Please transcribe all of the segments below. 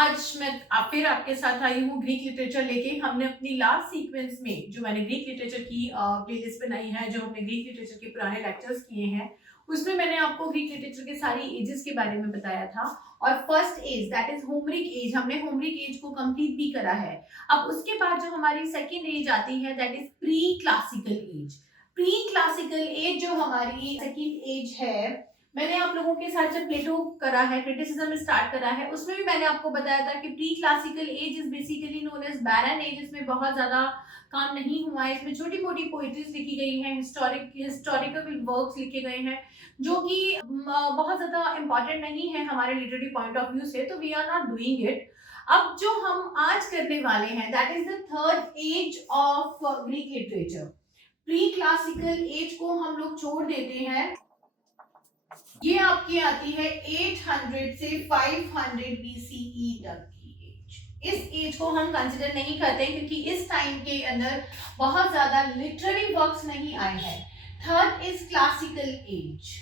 आज मैं फिर आपके साथ आई हूँ ग्रीक लिटरेचर लेके। हमने अपनी लास्ट सीक्वेंस में जो मैंने ग्रीक लिटरेचर की प्लेलिस्ट बनाई है, जो हमने ग्रीक लिटरेचर के पुराने लेक्चर्स किए हैं, उसमें मैंने आपको ग्रीक लिटरेचर के सारी एजेस के बारे में बताया था। और first age that is Homeric age, हमने होमरिक एज को कंप्लीट भी करा है। अब उसके बाद जो हमारी सेकेंड एज आती है that is pre classical as. Pre classical as जो हमारी सेकेंड एज है, मैंने आप लोगों के साथ जब प्लेटो करा है, क्रिटिसिज्म स्टार्ट करा है, उसमें भी मैंने आपको बताया था कि pre classical age is basically known as barren age. इसमें बहुत ज्यादा काम नहीं हुआ है, इसमें छोटी मोटी पोइट्रीज लिखी गई हैं, हिस्टोरिकल वर्क्स लिखे गए हैं, जो कि बहुत ज्यादा इंपॉर्टेंट नहीं है हमारे लिटरेरी पॉइंट ऑफ व्यू से, तो we are not doing it. अब जो हम आज करने वाले हैं that is the third age of Greek literature. Pre classical age को हम लोग छोड़ देते हैं। ये आपकी आती है 800 से 500 BCE तक की एज। इस एज को हम कंसिडर नहीं करते क्योंकि इस टाइम के अंदर बहुत ज्यादा लिटरेरी वर्क्स नहीं आए हैं। Third is classical as.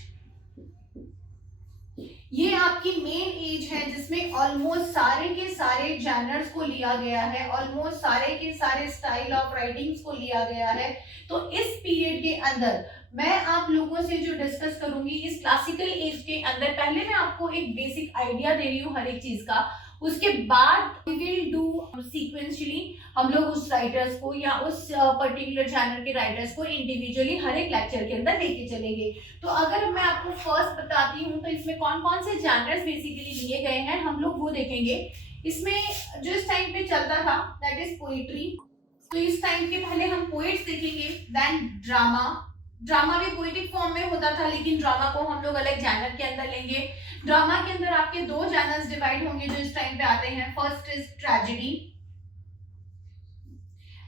ये आपकी मेन एज है जिसमें ऑलमोस्ट सारे के सारे जैनर्स को लिया गया है, ऑलमोस्ट सारे के सारे स्टाइल ऑफ राइटिंग्स को लिया गया है। तो इस पीरियड के अंदर मैं आप लोगों से जो डिस्कस करूंगी इस क्लासिकल एज के अंदर, पहले मैं आपको एक बेसिक आइडिया दे रही हूँ हर एक चीज का, उसके बाद वी विल डू सीक्वेंशियली हम लोग उस राइटर्स को या उस पर्टिकुलर जैनर के राइटर्स को इंडिविजुअली हर एक लेक्चर के अंदर लेके चलेंगे। तो अगर मैं आपको फर्स्ट बताती हूँ तो इसमें कौन कौन से जैनर्स बेसिकली लिए गए हैं हम लोग वो देखेंगे। इसमें जो इस टाइम पे चलता था दैट इज पोइट्री। तो इस टाइम के पहले हम पोएट्स देखेंगे, देन ड्रामा। ड्रामा भी पोएटिक फॉर्म में होता था, लेकिन ड्रामा को हम लोग अलग जैनर के अंदर लेंगे। ड्रामा के अंदर आपके दो जैनर्स डिवाइड होंगे जो इस टाइम पे आते हैं। First is tragedy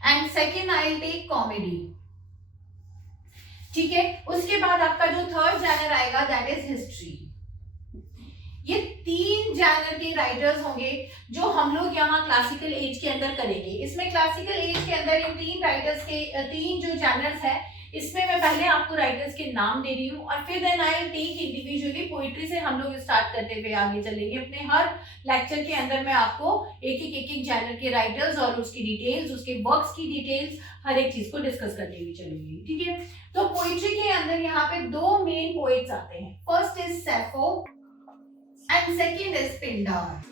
and second I will take comedy. ठीक है, उसके बाद आपका जो थर्ड जैनर आएगा दैट इज हिस्ट्री। ये तीन जैनर के राइटर्स होंगे जो हम लोग यहाँ क्लासिकल एज के अंदर करेंगे। इसमें क्लासिकल एज के अंदर इन तीन राइटर्स के तीन जो जैनर्स है, इसमें मैं पहले आपको राइटर्स के नाम दे रही हूँ और फिर then I will take individually. Poetry से हम लोग स्टार्ट करते हुए आगे चलेंगे। अपने हर लेक्चर के अंदर मैं आपको एक एक जैनर के राइटर्स और उसकी डिटेल्स, उसके वर्क्स की डिटेल्स, हर एक चीज को डिस्कस करते हुए चलेंगे। ठीक है, तो पोइट्री के अंदर यहाँ पे दो मेन पोएट्स आते हैं। First is Sappho and second is Pindar.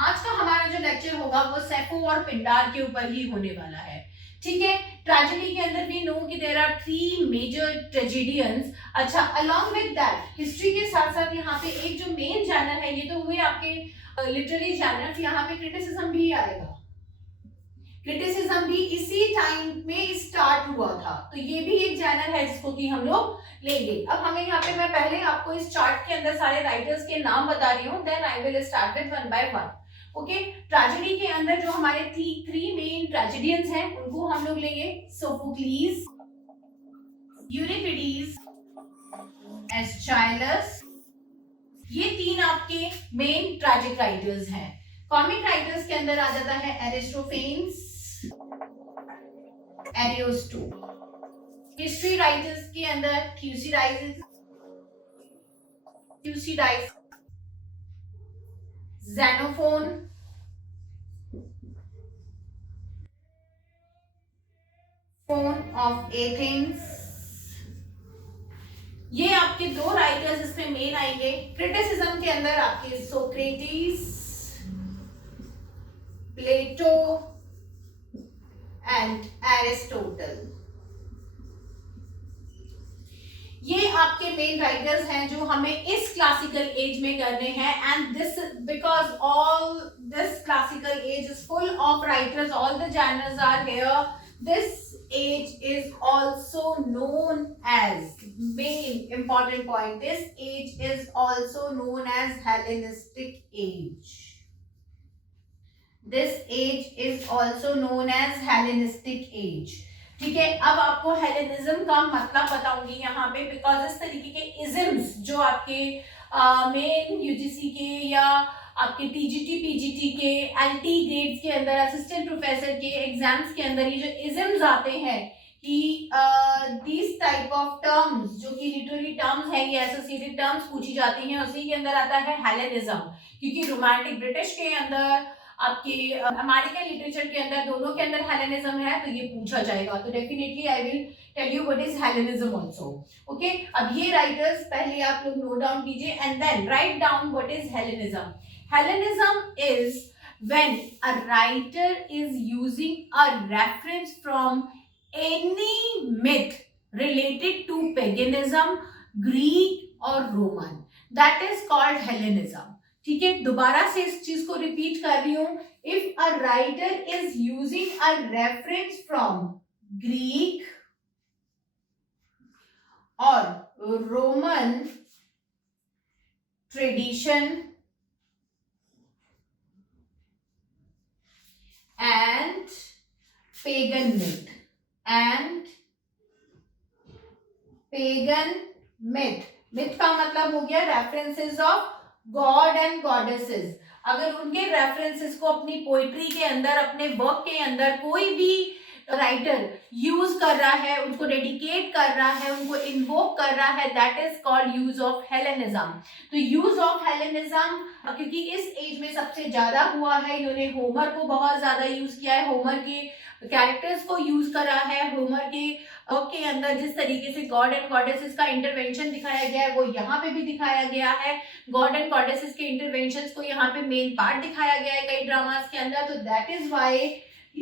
आज का हमारा जो लेक्चर होगा वो सैफो और पिंडार के ऊपर ही होने वाला है। ठीक है, ट्रेजेडी के अंदर भी नो कि देयर आर थ्री मेजर ट्रेजेडियंस। अच्छा, अलोंग विद दैट हिस्ट्री के साथ साथ यहाँ पे एक जो मेन जैनर है, ये तो हुए आपके लिटरेरी जैनर, यहाँ पे क्रिटिसिज्म भी आएगा। क्रिटिसिज्म भी इसी टाइम में स्टार्ट हुआ था, तो ये भी एक जैनर है जिसको कि हम लोग लेंगे। अब हमें यहाँ पे मैं पहले आपको इस चार्ट के अंदर सारे राइटर्स के नाम बता रही हूँ, then I will start with one by one. Okay, tragedy के अंदर जो हमारे थ्री मेन ट्रेजेडियंस हैं उनको हम लोग लेंगे। सोफोक्लीज, यूरिपिडीज, एस्चाइलस। ये तीन आपके मेन ट्रेजिक राइटर्स हैं। कॉमिक राइटर्स के अंदर आ जाता है एरिस्टोफेन्स, एरिस्टो। हिस्ट्री राइटर्स के अंदर थ्यूसिडाइड्स, ज़ेनोफोन, फोन ऑफ एथेंस। ये आपके दो राइटर्स इसमें मेन आएंगे। क्रिटिसिज्म के अंदर आपके सोक्रेटिस, प्लेटो एंड एरिस्टोटल। ये आपके मेन राइटर्स हैं जो हमें इस क्लासिकल एज में करने हैं। And this because all this classical age is full of writers, all the genres are here. This age is also known as, main important point, this age is also known as Hellenistic age. This age is also known as Hellenistic age. ठीक है, अब आपको Hellenism का मतलब बताऊंगी यहाँ पे, because इस तरीके के इज्म्स जो आपके मेन यूजीसी के या आपके टीजीटी पीजीटी के एलटी ग्रेड्स के अंदर, असिस्टेंट प्रोफेसर के एग्जाम्स के अंदर ये जो इज्म्स आते हैं कि दिस टाइप ऑफ टर्म्स जो कि लिटरेरी टर्म्स हैं, ये एसोसिएटेड टर्म्स पूछी जाती हैं, उसी के अंदर आता है हेलेनिज्म। क्योंकि रोमांटिक ब्रिटिश के अंदर आपके अमेरिकन लिटरेचर के अंदर, दोनों के अंदर हेलेनिज्म है, तो ये पूछा जाएगा। तो definitely I will tell you what is Hellenism also. Okay, अब ये राइटर्स पहले आप लोग नोट डाउन कीजिए and then write down what is Hellenism. Hellenism is when a writer is using a reference from any myth related to paganism, Greek or Roman, that is called Hellenism। ठीक है, दोबारा से इस चीज को repeat कर रही हूं। If a writer is using a reference from Greek और Roman tradition and pagan myth myth का मतलब हो गया references of god and goddesses. अगर उनके रेफरेंसेस को अपनी पोइट्री के अंदर, अपने वर्क के अंदर कोई भी राइटर यूज कर रहा है, उनको डेडिकेट कर रहा है, उनको इन्वोक कर रहा है, that is called use of Hellenism. तो यूज ऑफ हेलेनिज्म क्योंकि इस एज में सबसे ज्यादा हुआ है, इन्होंने होमर को बहुत ज्यादा यूज किया है, होमर के कैरेक्टर्स को यूज करा है, होमर के वर्क के अंदर जिस तरीके से गॉड एंड गॉडेसेस का इंटरवेंशन दिखाया गया है वो यहाँ पे भी दिखाया गया है। गॉड एंड गॉडेसेस के इंटरवेंशंस को यहाँ पे मेन पार्ट दिखाया गया है कई ड्रामास के अंदर। तो that is why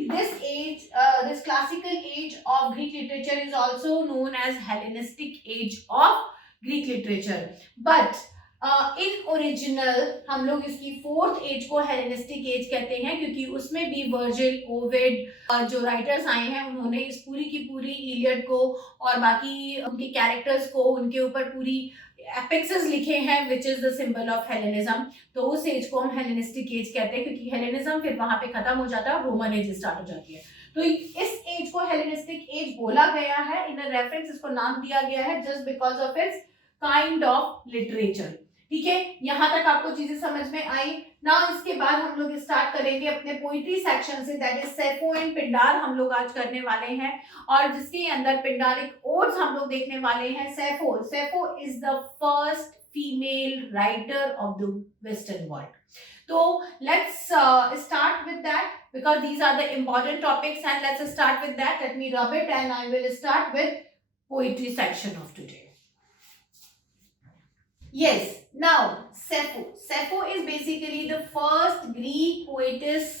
this age, this classical age of Greek literature is also known as Hellenistic age of Greek literature, but in original हम लोग इसकी फोर्थ एज को हेलेनिस्टिक एज कहते हैं, क्योंकि उसमें भी वर्जिल, ओविड जो राइटर्स आए हैं उन्होंने इस पूरी की पूरी इलियड को और बाकी उनके कैरेक्टर्स को, उनके ऊपर पूरी एपिक्सेस लिखे हैं which is the symbol of Hellenism. तो उस एज को हम हेलेनिस्टिक एज कहते हैं, क्योंकि हेलेनिज्म फिर वहां पे खत्म हो जाता है और रोमन एज स्टार्ट हो जाती है। तो इस एज को हेलेनिस्टिक एज बोला गया है, इन रेफरेंस इसको नाम दिया गया है just because of its kind of literature. ठीक है, यहां तक आपको चीजें समझ में आई। नाउ इसके बाद हम लोग स्टार्ट करेंगे अपने पोइट्री सेक्शन से, that is Sappho and Pindar हम लोग आज करने वाले हैं, और जिसके अंदर पिंडारिक ओड्स हम लोग देखने वाले हैं। Sappho is the first female writer of the western world. तो let's start with that because these are the important topics, and let's start with that. Let me rub it and I will start with poetry section of today. Yes, now Sappho is basically the first Greek poetess.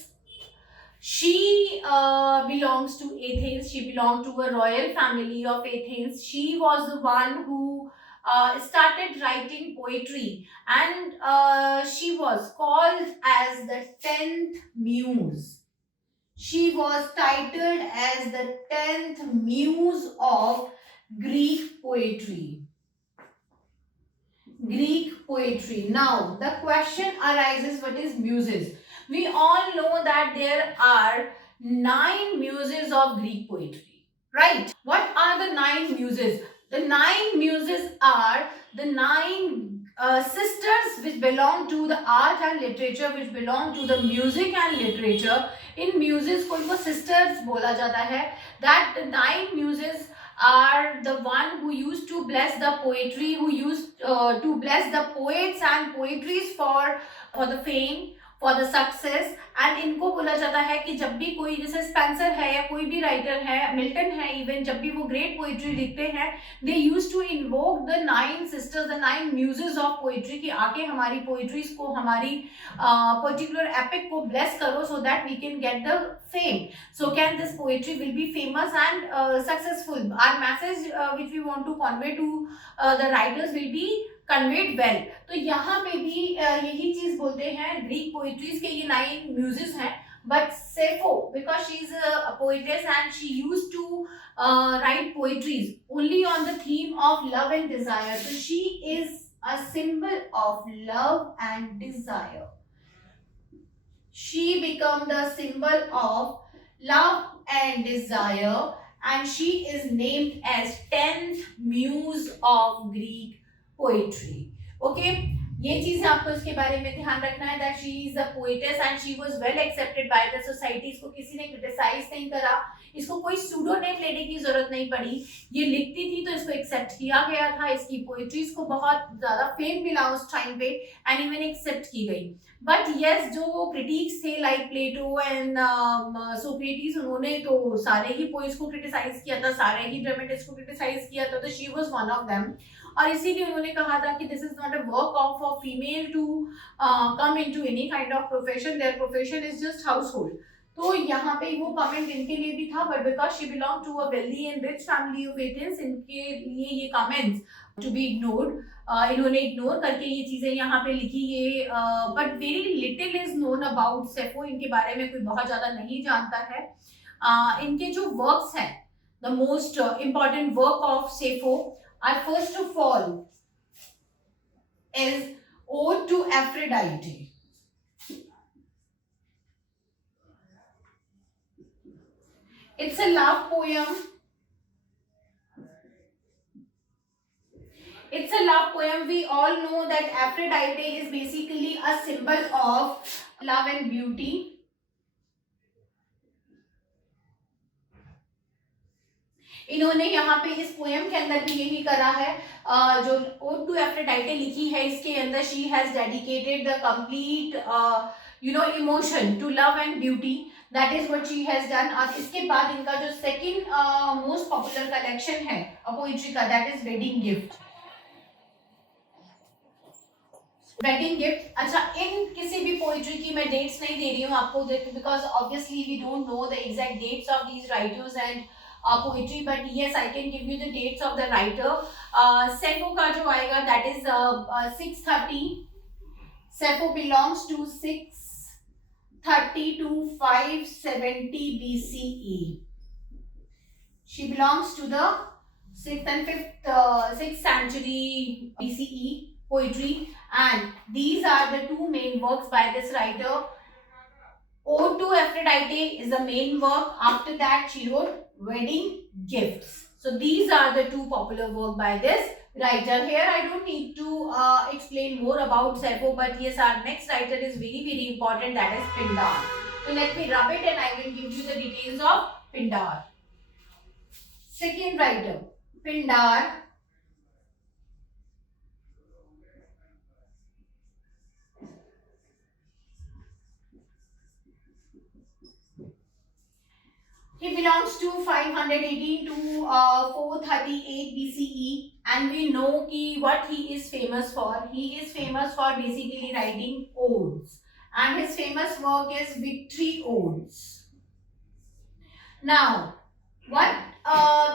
She belongs to Athens. She belonged to a royal family of Athens. She was the one who started writing poetry, and she was called as the 10th muse. She was titled as the 10th muse of Greek poetry. Now the question arises, what is muses? We all know that there are 9 muses of Greek poetry, right? What are the 9 muses? The 9 muses are the 9 sisters which belong to the art and literature, which belong to the music and literature. In muses को इनको sisters बोला जाता है. That the 9 muses are the one who used to bless the poetry, who used to bless the poets and poetries for the fame, for the success. And इनको बोला जाता है कि जब भी कोई, जैसे स्पेंसर है या कोई भी राइटर है, मिल्टन है इवन, जब भी वो ग्रेट पोइट्री लिखते हैं, they use to invoke the 9 sisters, the 9 muses of poetry, कि आके हमारी पोइट्रीज को, हमारी पर्टिकुलर एपिक को ब्लेस करो, so that we can get the fame, so can this poetry will be famous and successful. Our message which we want to convey to the writers will be conveyed well. तो यहाँ पे भी यही चीज बोलते हैं, Greek poetries के ये 9 म्यूजेस हैं. But Sappho, because she is a poetess and she used to write poetries only on the theme of love and desire. So she is a symbol of love and desire. She become the symbol of love and desire, and she is named as 10th muse of Greek poetry. Okay, ये चीज आपको इसके बारे में ध्यान रखना है, that she is a poetess and she was well accepted by the society. इसको किसी ने क्रिटिसाइज नहीं करा, इसको कोई सूडो नेम लेने की जरूरत नहीं पड़ी, ये लिखती थी तो इसको एक्सेप्ट किया गया था, इसकी पोएट्रीज को बहुत ज्यादा फेम मिला उस टाइम पे एंड इवन एक्सेप्ट की गई। बट यस, जो क्रिटिक्स थे लाइक प्लेटो एंड सोक्रेटिस, उन्होंने तो सारे ही पोइट्स को क्रिटिसाइज किया था, सारे ही ड्रामेटिस्ट को क्रिटिसाइज किया था, तो she was one of them. और इसीलिए उन्होंने कहा था कि this is not a work of a female to come into any kind of profession, their profession is just household. तो यहाँ पे वो कमेंट इनके लिए भी था, but because she belong to a wealthy and rich family of Athens, इनके लिए ये कमेंट्स टू बी इग्नोर्ड, इन्होंने इग्नोर करके ये चीजें यहाँ पे लिखी। ये but very little is known about Sappho, इनके बारे में कोई बहुत ज्यादा नहीं जानता है। इनके जो वर्क्स हैं, the most important work of Sappho are first of all is ode to Aphrodite. It's a love poem. It's a love poem. We all know that Aphrodite is basically a symbol of love and beauty. इन्होंने यहाँ पे इस poem के अंदर भी यही करा है, जो ओड टू एफ्रोडाइटे लिखी है, इसके अंदर she has dedicated the complete emotion to love and beauty, that is what she has done. और इसके बाद इनका जो सेकंड मोस्ट पॉपुलर कलेक्शन है पोएट्री का, that is wedding gift. Wedding gift, अच्छा, इन किसी भी पोएट्री की मैं डेट्स नहीं दे रही हूँ आपको, because obviously we don't know the exact dates of these writers and poetry, but yes, I can give you the dates of the writer. Sappho का जो आएगा, that is 630. Sappho belongs to 630 to 570 BCE. She belongs to the 6th and 6th century BCE poetry, and these are the two main works by this writer. Ode to Aphrodite is the main work. After that, she wrote Wedding Gifts. So these are the two popular work by this writer. Here I don't need to explain more about Sappho, but yes, our next writer is very important, that is Pindar. So let me rub it and I will give you the details of Pindar. Second writer, Pindar. He belongs to 518 to 438 BCE, and we know what he is famous for. He is famous for basically writing odes, and his famous work is Victory Odes. Now, what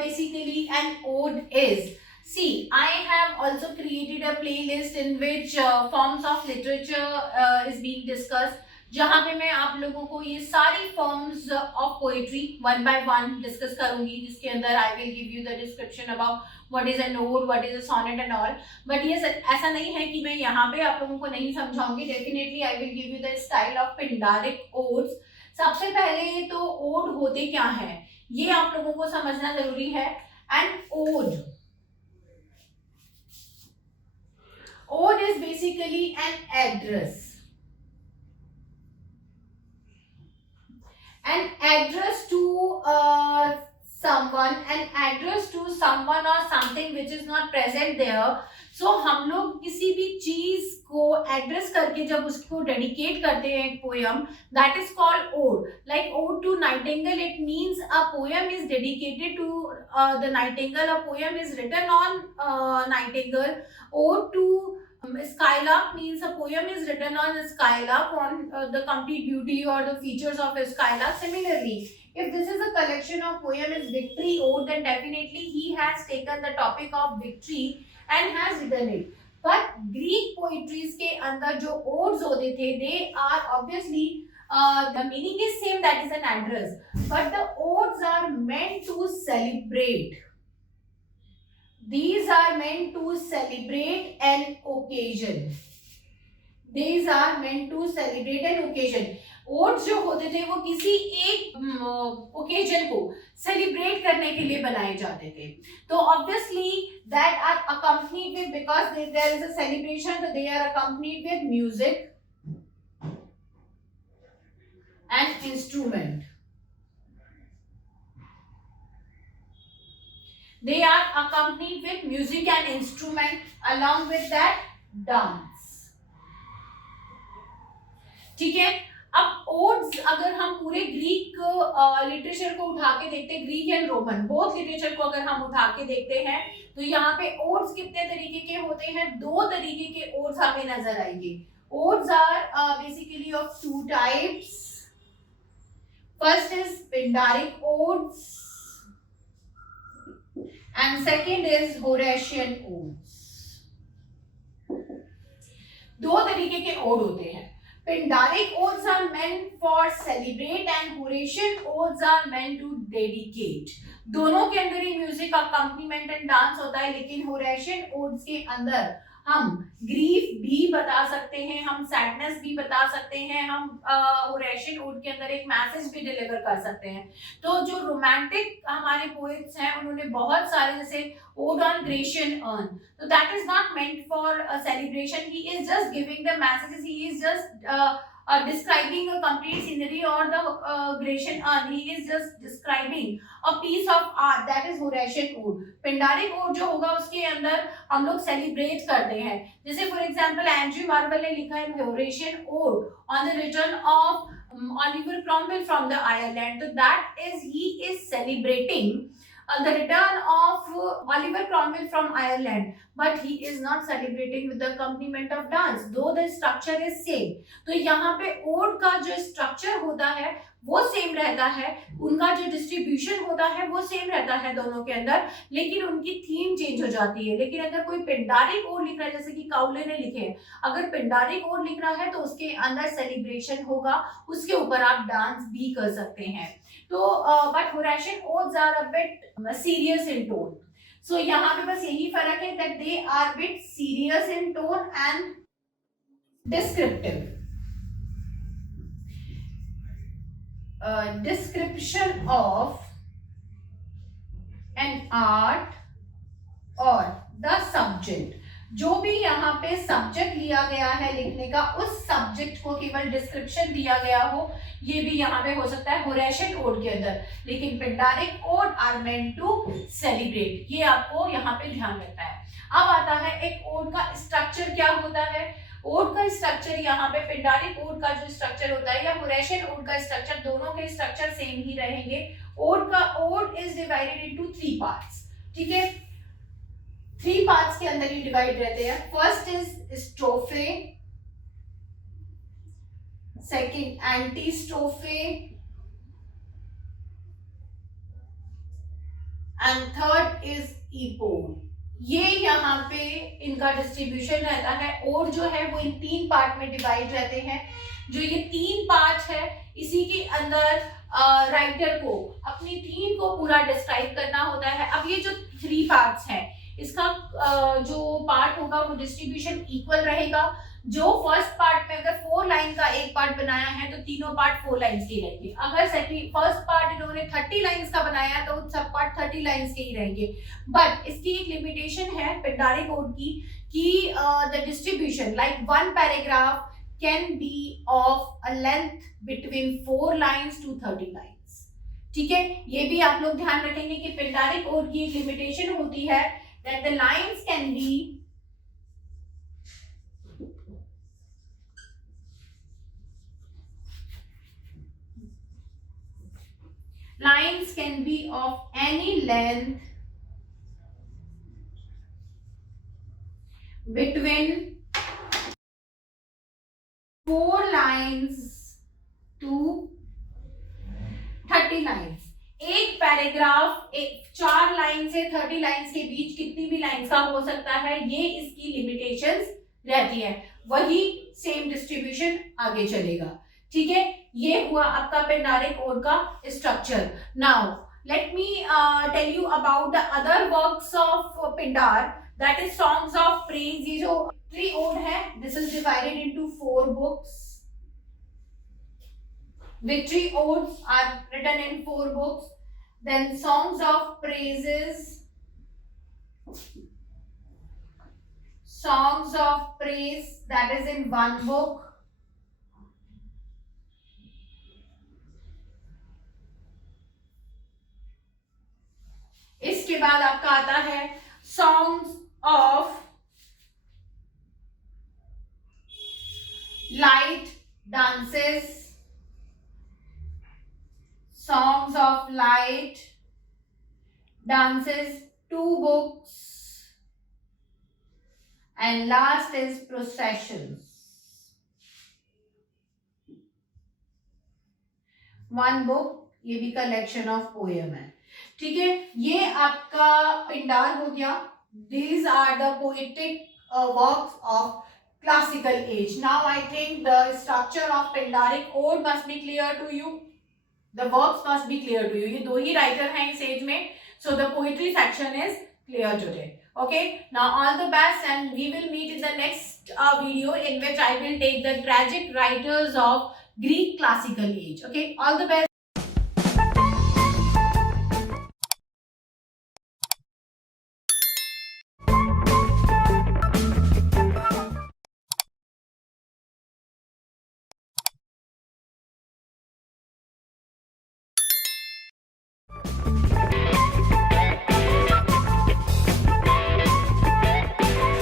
basically an ode is? See, I have also created a playlist in which forms of literature is being discussed, जहां पे मैं आप लोगों को ये सारी forms of poetry one by one discuss करूंगी, जिसके अंदर I will give you the description about what is an ode, what is a sonnet and all. बट ये ऐसा नहीं है कि मैं यहाँ पे आप लोगों को नहीं समझाऊंगी, definitely I will give you the style of Pindaric odes. सबसे पहले तो ओड होते क्या है ये आप लोगों को समझना जरूरी है। And ode is basically an address, an address to someone, an address to someone or something which is not present there. So हम लोग किसी भी चीज को एड्रेस करके जब उसको डेडिकेट करते हैं एक poem, that is called ode. Like ode to nightingale, it means a poem is dedicated to the nightingale, a poem is written on nightingale. Ode to Skylark means a poem is written on a skylark, on the complete beauty or the features of a skylark. Similarly, if this is a collection of poem is victory ode, then definitely he has taken the topic of victory and has written it. But Greek poetries के अंदर जो odes होते थे, they are obviously the meaning is same, that is an address, but the odes are meant to celebrate. These are meant to celebrate an occasion. These are meant to celebrate an occasion. Odds जो होते थे वो किसी एक occasion को celebrate करने के लिए बनाए जाते थे। तो obviously that are accompanied with, because there is a celebration, they are accompanied with music and instrument. They are accompanied with music and instrument, along with that dance. ठीक है. अब ओड्स अगर हम पूरे ग्रीक लिटरेचर को उठा के देखते हैं, Greek and Roman both literature को अगर हम उठा के देखते हैं, तो यहाँ पे ओड्स कितने तरीके के होते हैं? 2 तरीके के ओड्स हमें नजर आएंगे. Odes are basically of 2 types. First is Pindaric odes and second is Horatian odes. 2 तरीके के ओड होते हैं. Pindaric odes are meant for celebrate and Horatian odes are meant to dedicate. दोनों के अंदर ही म्यूजिक अकम्पनीमेंट एंड डांस होता है, लेकिन Horatian odes के अंदर हम ग्रीफ भी बता सकते हैं, हम सैडनेस भी बता सकते हैं, हम Horatian ओड के अंदर एक मैसेज भी डिलीवर कर सकते हैं. तो जो रोमांटिक हमारे पोएट्स हैं, उन्होंने बहुत सारे, जैसे ओड ऑन ग्रेशियन अर्न, तो that is not meant for celebration. He is just giving the messages, he is just describing a complete scenery or the Grecian urn. He is just describing a piece of art, that is Horatian ode. Pindaric ode जो होगा उसके अंदर हम लोग celebrate करते हैं. जैसे for example Andrew marvel ने लिखा है Horatian ode on the return of Oliver Cromwell from the Ireland. So that is, he is celebrating the return of Oliver Cromwell from Ireland, but he is not celebrating with the accompaniment of dance, though the structure is same. तो यहाँ पे odd का जो structure होता है वो same रहता है, उनका जो डिस्ट्रीब्यूशन होता है वो सेम रहता है दोनों के अंदर, लेकिन उनकी थीम चेंज हो जाती है. लेकिन अगर कोई पिंडारिक ओड लिख रहा है, जैसे कि काउले ने लिखे हैं, अगर पिंडारिक ओड लिख रहा है तो उसके अंदर सेलिब्रेशन होगा, उसके ऊपर आप डांस भी कर सकते हैं. तो but Horatian odes are a bit serious in tone. So यहाँ पे बस यही फर्क है that they are bit serious in tone and descriptive. Description of an art or the subject. जो भी यहाँ पे सब्जेक्ट लिया गया है लिखने का, उस सब्जेक्ट को केवल डिस्क्रिप्शन दिया गया हो, ये भी यहाँ पे हो सकता है Horatian ओड के अंदर. लेकिन Pindaric ode are meant to celebrate, ये आपको यहाँ पे ध्यान रखना है. अब आता है एक ओड का स्ट्रक्चर क्या होता है. ओड का स्ट्रक्चर यहाँ पे पिंडारिक ओड का जो स्ट्रक्चर होता है या Horatian ओड का स्ट्रक्चर, दोनों के स्ट्रक्चर सेम ही रहेंगे. Ode is divided into 3 parts. ठीक है, 3 पार्ट्स के अंदर ही डिवाइड रहते हैं. First is strophe, second antistrophe and third is epode. ये यहाँ पे इनका डिस्ट्रीब्यूशन रहता है. ओड जो है वो इन 3 पार्ट में डिवाइड रहते हैं. जो ये 3 पार्ट है, इसी के अंदर राइटर को अपनी थीम को पूरा डिस्क्राइब करना होता है. अब ये जो 3 पार्ट्स हैं, इसका जो पार्ट होगा वो डिस्ट्रीब्यूशन इक्वल रहेगा. जो फर्स्ट पार्ट में अगर 4 लाइन का एक पार्ट बनाया है तो तीनों पार्ट 4 लाइंस के रहेंगे. अगर फर्स्ट पार्ट इन्होंने 30 लाइंस का बनाया है तो सब पार्ट 30 लाइंस के ही रहेंगे. बट इसकी एक लिमिटेशन है पिंडारिक ओड की कि the distribution like 1 paragraph can be of a length between 4 lines to 30 lines. ठीक है, ये भी आप लोग ध्यान रखेंगे कि पिंडारिक ओड की एक लिमिटेशन होती है that the lines can be of any length between 4 lines to 30 lines. एक पैराग्राफ 4 लाइन से 30 लाइंस के बीच कितनी भी लाइंस का हो सकता है, ये इसकी लिमिटेशंस रहती है. वही सेम डिस्ट्रीब्यूशन आगे चलेगा. ठीक है, ये हुआ आपका पिंडारिक ओड का structure. Now let me tell you about the other works of Pindar, that is songs of praise. ये जो 3 ओड है, this is divided into 4 books. Victory odes are written in 4 books. Then songs of praises, songs of praise, that is in 1 book. इसके बाद आपका आता है songs of light dances, songs of light dances, 2 books, and last is processions, 1 book. ये भी collection of poem है. ठीक है, ये आपका पिंडार हो गया. These are the poetic works of classical age. Now I think the structure of Pindaric ode must be clear to you. The works must be clear to you. ये 2 ही writer हैं इस एज में. So the poetry section is clear today. Okay. Now all the best, and we will meet in the next video in which I will take the tragic writers of Greek classical age. Okay. All the best.